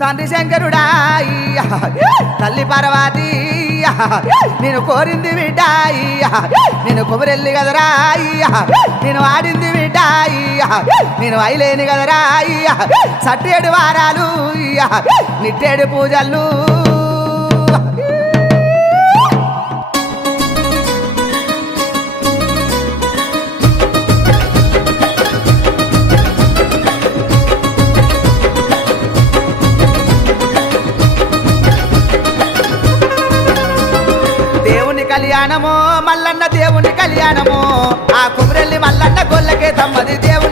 తండ్రి శంకరుడా తల్లి పర్వాతి నేను కోరింది బిడ్డ నేను కొబ్బరెల్లి కదరా అయ్యా నేను ఆడింది బిడ్డ నేను అయిలేని కదరా అయ్యా సట్టేడు వారాలు నిట్టేడు పూజలు. కళ్యాణమో మల్లన్న దేవుని కళ్యాణమో. ఆ కుమరెల్లి మల్లన్న గొల్లకే తమ్మది దేవుని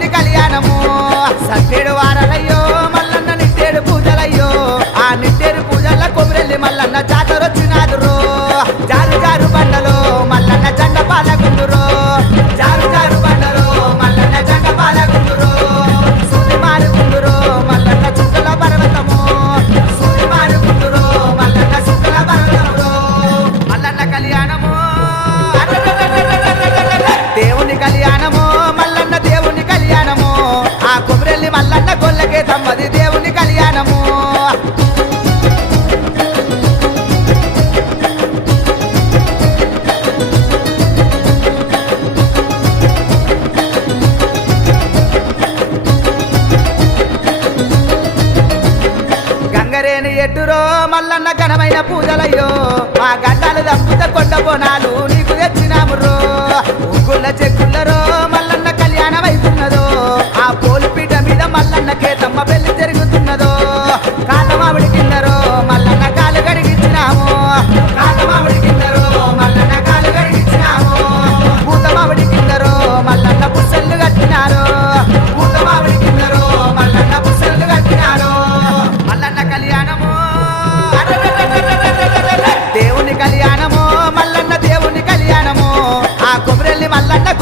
మల్లన్న గొల్లకే తమ్మది దేవుని కళ్యాణము. గంగరేని ఎట్టురో మల్లన్న ఘనమైన పూజలయ్యో మా గడ్డాలు తప్పితే కొండ బోనాలు నీకు తెచ్చినామురో ఉగ్గుల చెక్కులరో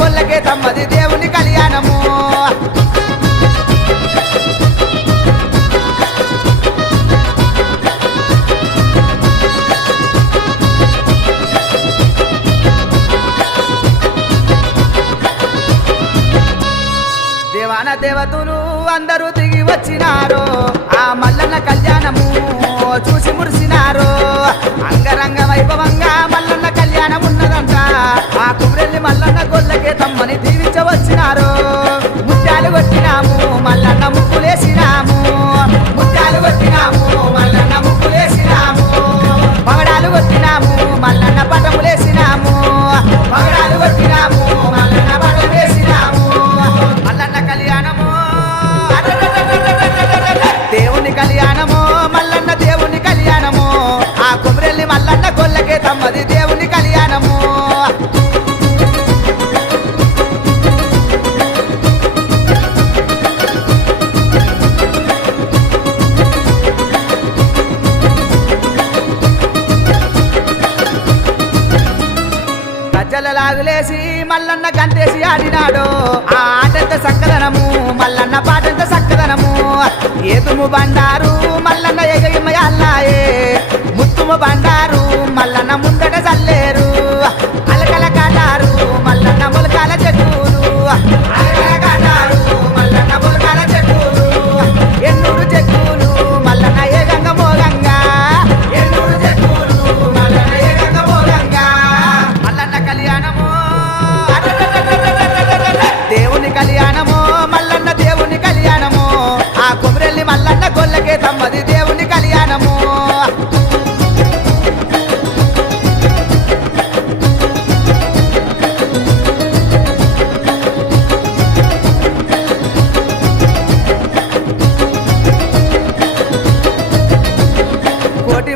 మల్లన్న తమ్మది దేవుని కళ్యాణము. దేవాన దేవతలు అందరూ దిగి వచ్చినారు ఆ మల్లన్న కళ్యాణము చూసి మురిసినారు. వచ్చినారు. ముత్యాలు కొట్టినాము మల్లన్న ముక్కులేసినాము. ముత్యాలు కొట్టినాము మల్లన్న ముక్కులేసినాము. పగడాలు కొట్టినాము మల్లన్న పటములేసినాము. పగడాలు కొట్టినాము మల్లన్న పటములేసినాము. మల్లన్న కళ్యాణము దేవుని కళ్యాణము మల్లన్న దేవుని కళ్యాణము. ఆ కుమరెల్లి మల్లన్న కొల్లకే తమ్మది గజ్జల మల్లన్న గంతేసి ఆడినాడు. ఆ ఆటంత సక్కదనము మల్లన్న పాటంత సక్కదనము. ఏతుము బండారు మల్లన్న ఎగయమయాల్లాయే ముత్తుము బండారు మల్లన్న ముందట చల్లేరు.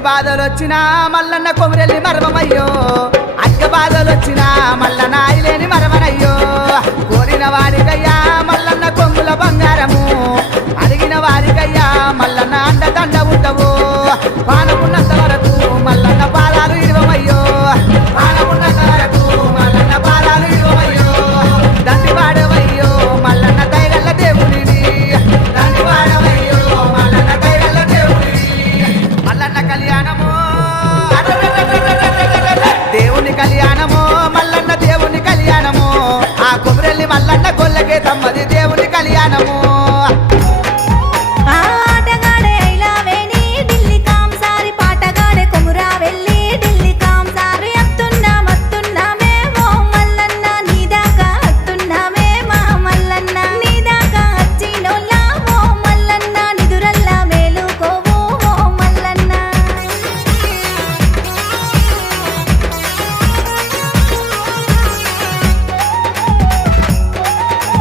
బాధలు వచ్చినా మల్లన్న కొమరెల్లి మరమయ్యో అక్క బాధలు వచ్చినా మల్లన్న ఆయిలేని మరమనయ్యో కోరిన వాడికయ్యా